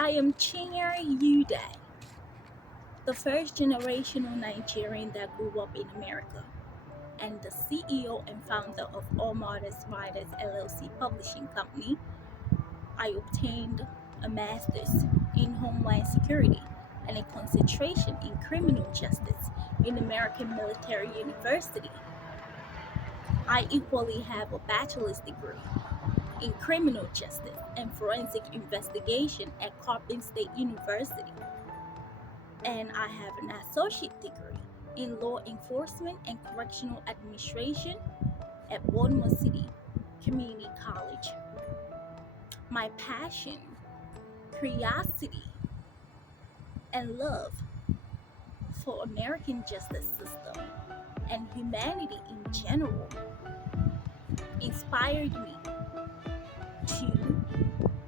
I am Chinyere Ude, the first generational Nigerian that grew up in America, and the CEO and founder of All Martyrs Writers LLC publishing company. I obtained a master's in Homeland Security and a concentration in criminal justice in American Military University. I equally have a bachelor's degree in criminal justice and forensic investigation at Coppin State University, and I have an associate degree in law enforcement and correctional administration at Baltimore City Community College. My passion, curiosity, and love for American justice system and humanity in general inspired me to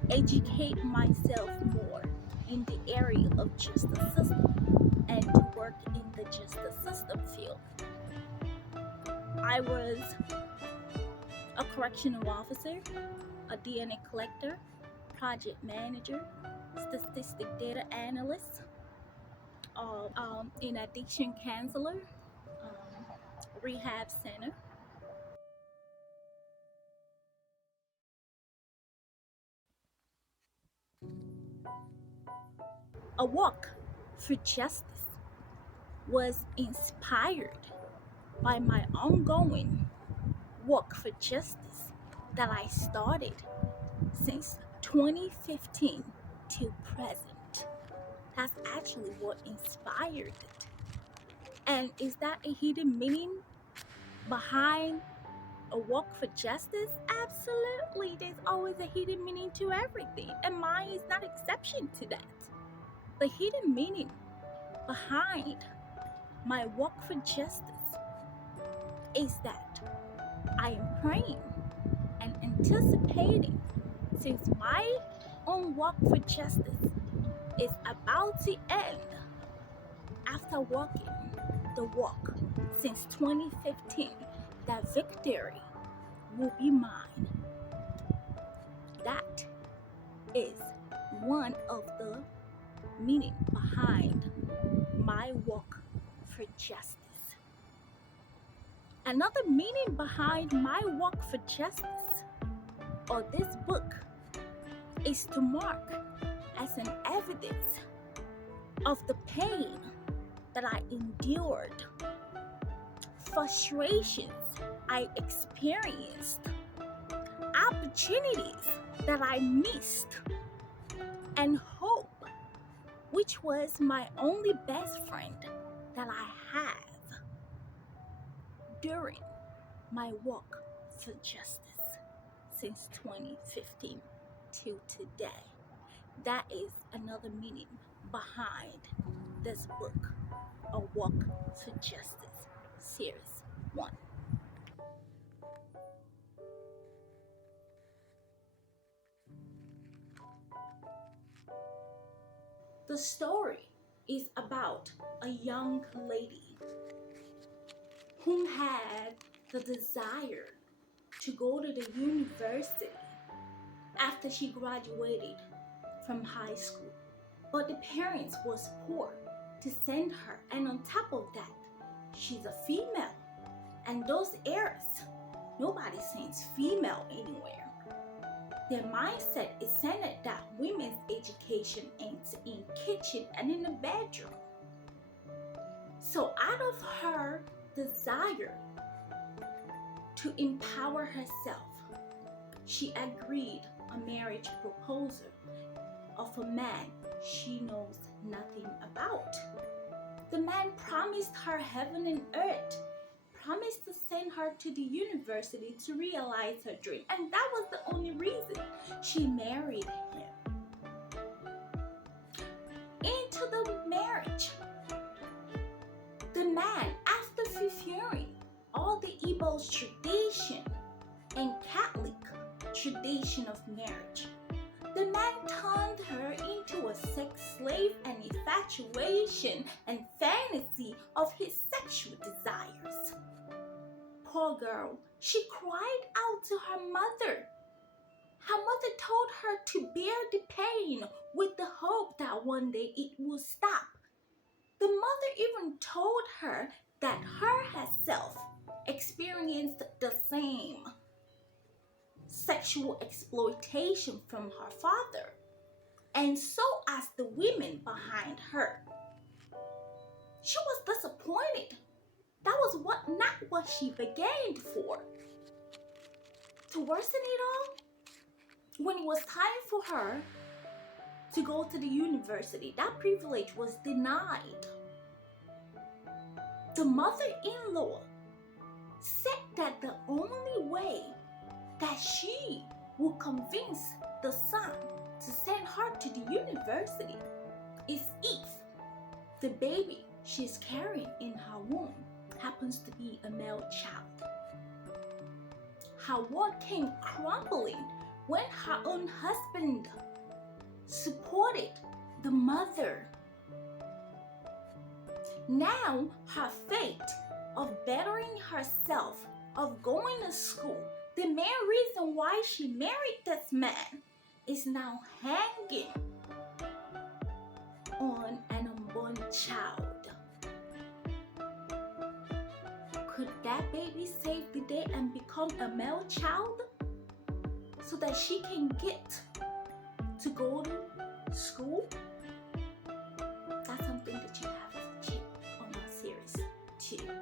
educate myself more in the area of justice system and to work in the justice system field. I was a correctional officer, a DNA collector, project manager, statistic data analyst, an addiction counselor, rehab center. A walk for justice was inspired by my ongoing walk for justice that I started since 2015 to present. That's actually what inspired it. And is that a hidden meaning behind a walk for justice? Absolutely. There's always a hidden meaning to everything, and mine is not exception to that. The hidden meaning behind my walk for justice is that I am praying and anticipating, since my own walk for justice is about to end after walking the walk since 2015, that victory will be mine. That is one of the meaning behind my walk for justice. Another meaning behind my walk for justice, or this book, is to mark as an evidence of the pain that I endured, frustrations I experienced, opportunities that I missed, and hope, which was my only best friend that I have during my walk for justice since 2015 to today. That is another meaning behind this book, A Walk for Justice, Series 1. The story is about a young lady who had the desire to go to the university after she graduated from high school. But the parents was poor to send her, and on top of that, she's a female. And those eras, nobody sends female anywhere. Their mindset is centered that women's education ends in kitchen and in the bedroom. So out of her desire to empower herself, she agreed a marriage proposal of a man she knows nothing about. The man promised her heaven and earth, promised to send her to the university to realize her dream, and that was the only reason she married him. Into the marriage, the man, after fulfilling all the Igbo's tradition and Catholic tradition of marriage, the man turned her into a sex slave and infatuation and fantasy of his sexual desires. Poor girl, she cried out to her mother, Her mother told her to bear the pain with the hope that one day it will stop. The mother even told her that her herself experienced the same sexual exploitation from her father, and so as the women behind her. She was disappointed. That was not what she began for. To worsen it all, when it was time for her to go to the university, that privilege was denied. The mother-in-law said that the only way that she would convince the son to send her to the university is if the baby she's carrying in her womb happens to be a male child. Her world came crumbling when her own husband supported the mother. Now her fate of bettering herself, of going to school, the main reason why she married this man, is now hanging on an unborn child. Could that baby save the day and become a male child so that she can get to go to school? That's something that you have to check on our series too.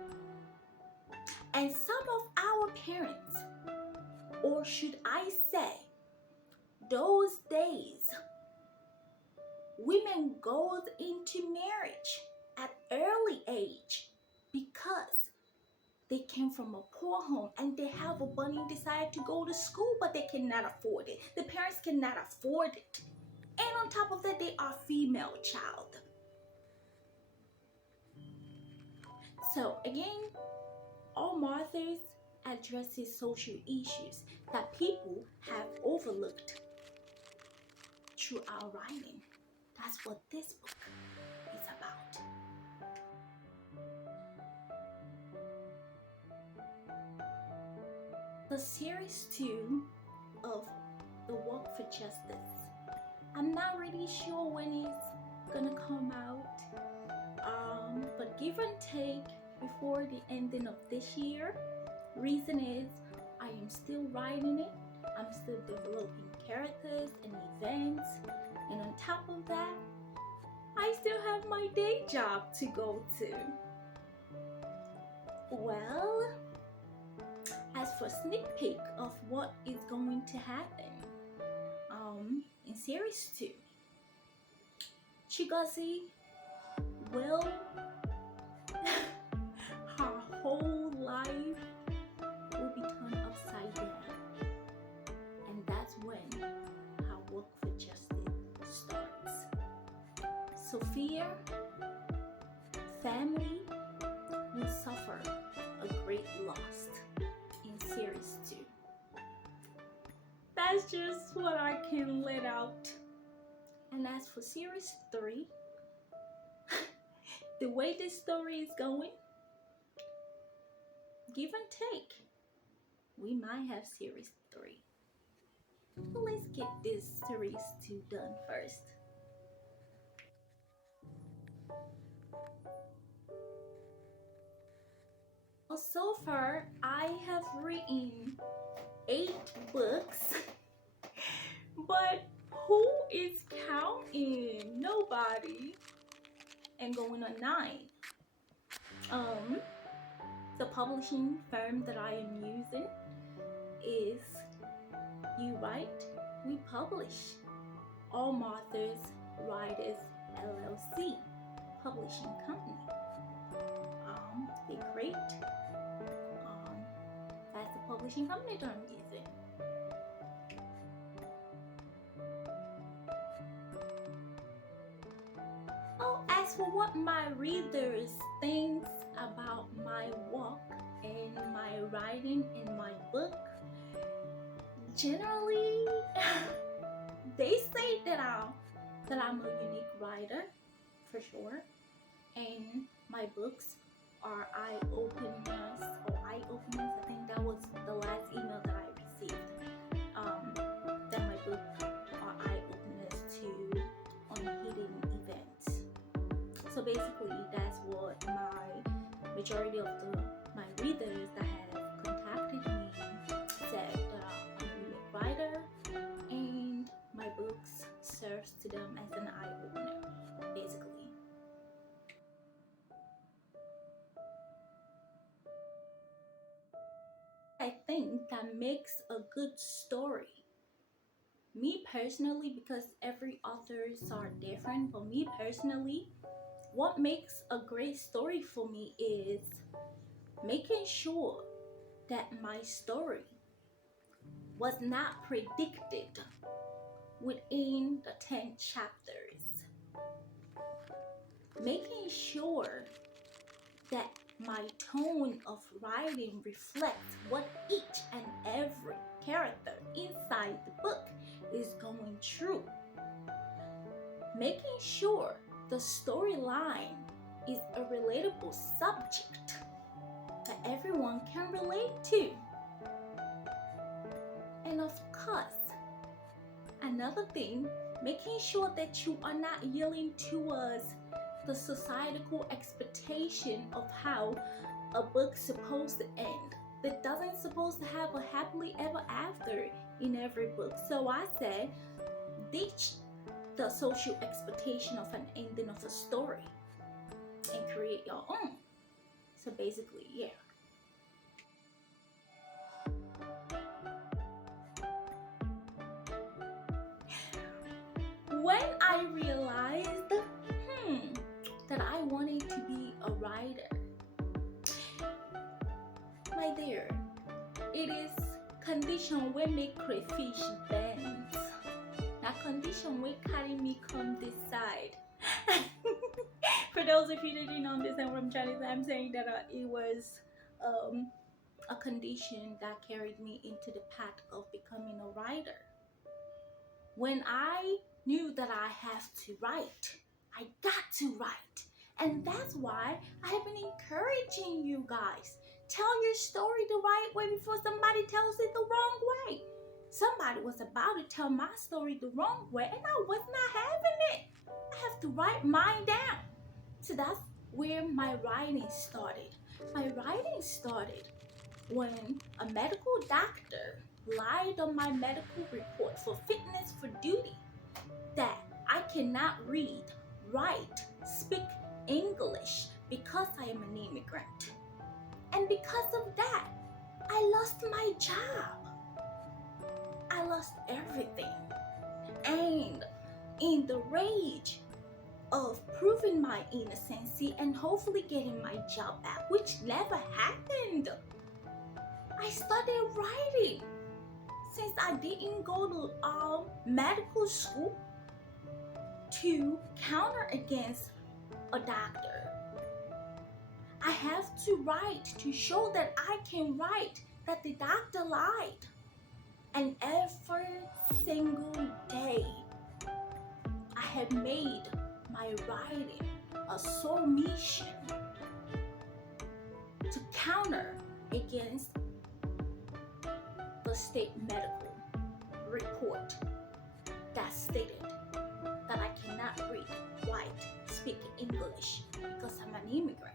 And some of our parents, or should I say, those days, women goes into marriage at early age because they came from a poor home and they have a burning desire to go to school, but they cannot afford it. The parents cannot afford it. And on top of that, they are female child. So again, All Mothers addresses social issues that people have overlooked through our writing. That's what this book is about. The series 2 of The Walk for Justice. I'm not really sure when it's gonna come out, but give and take before the ending of this year. Reason is I am still writing it. I'm still developing characters and events, and on top of that, I still have my day job to go to. Well, as for sneak peek of what is going to happen in series 2, Chigozie will her whole life will be turned upside down, and that's when her work for justice starts. Sophia family will suffer a great loss in series 2. That's just what I can let out. And as for series 3, the way this story is going, give and take, we might have series 3. But let's get this series 2 done first. Well, so far, I have written 8 books, but who is counting? Nobody. And going on 9. The publishing firm that I am using is You Write, We Publish. All Mothers Writers LLC publishing company. They're great. That's the publishing company that I'm using. Oh, as for what my readers think about my work and my writing in my book, generally they say that I'm a unique writer, for sure, and my books are eye-openers. I think that was the last email that I received. That majority of my readers that have contacted me said that I'm a unique writer, and my books serves to them as an eye opener, basically. I think that makes a good story. Me personally, because every authors are different, but me personally, what makes a great story for me is making sure that my story was not predicted within the 10 chapters. Making sure that my tone of writing reflects what each and every character inside the book is going through. Making sure the storyline is a relatable subject that everyone can relate to. And of course, another thing, making sure that you are not yielding towards the societal expectation of how a book's supposed to end. That doesn't supposed to have a happily ever after in every book. So I said, ditch the social expectation of an ending of a story and create your own. So basically, yeah. When I realized that I wanted to be a writer, my dear, it is condition where make crayfish bend. That condition will carry me come this side. For those of you that didn't understand what I'm trying to say, I'm saying that it was a condition that carried me into the path of becoming a writer. When I knew that I have to write, I got to write. And that's why I have been encouraging you guys. Tell your story the right way before somebody tells it the wrong way. Somebody was about to tell my story the wrong way and I was not having it. I have to write mine down. So that's where my writing started. My writing started when a medical doctor lied on my medical report for fitness for duty that I cannot read, write, speak English because I am an immigrant. And because of that, I lost my job. I lost everything. And in the rage of proving my innocency and hopefully getting my job back, which never happened, I started writing. Since I didn't go to medical school to counter against a doctor, I have to write to show that I can write, that the doctor lied. And every single day, I have made my writing a sole mission to counter against the state medical report that stated that I cannot read, write, speak English because I'm an immigrant.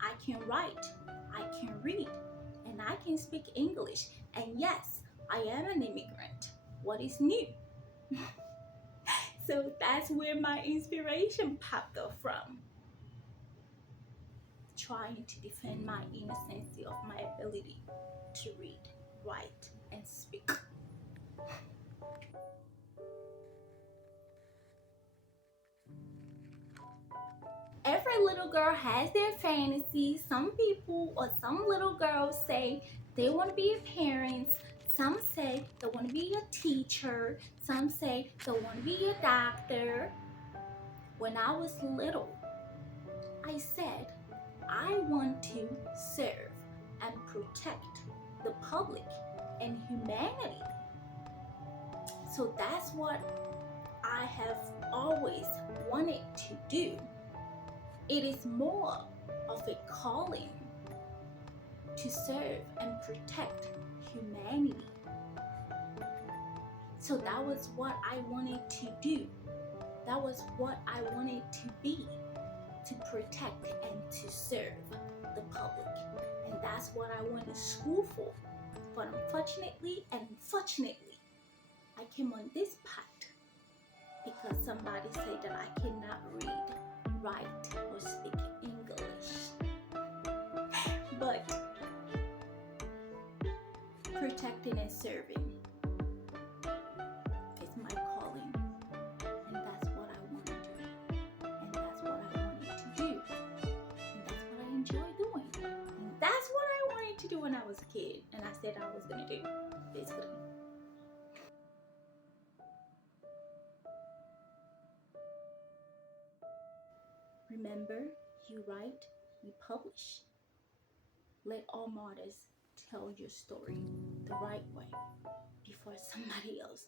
I can write, I can read, and I can speak English. And yes, I am an immigrant. What is new? So that's where my inspiration popped up from. Trying to defend my innocency of my ability to read, write, and speak. Every little girl has their fantasies. Some people or some little girls say they want to be a parent. Some say they want to be a teacher. Some say they want to be a doctor. When I was little, I said I want to serve and protect the public and humanity. So that's what I have always wanted to do. It is more of a calling to serve and protect humanity. So that was what I wanted to do. That was what I wanted to be. to protect and to serve the public. And that's what I went to school for. But unfortunately and fortunately, I came on this path because somebody said that I cannot read, write, or speak English. But protecting and serving is my calling. And that's what I want to do. And that's what I wanted to do. And that's what I enjoy doing. And that's what I wanted to do when I was a kid. And I said I was going to do, basically. Remember, you write, you publish. Let all martyrs tell your story the right way before somebody else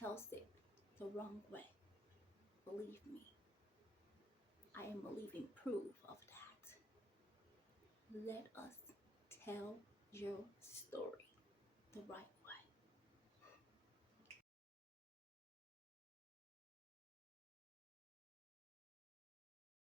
tells it the wrong way. Believe me, I am a living proof of that. Let us tell your story the right way.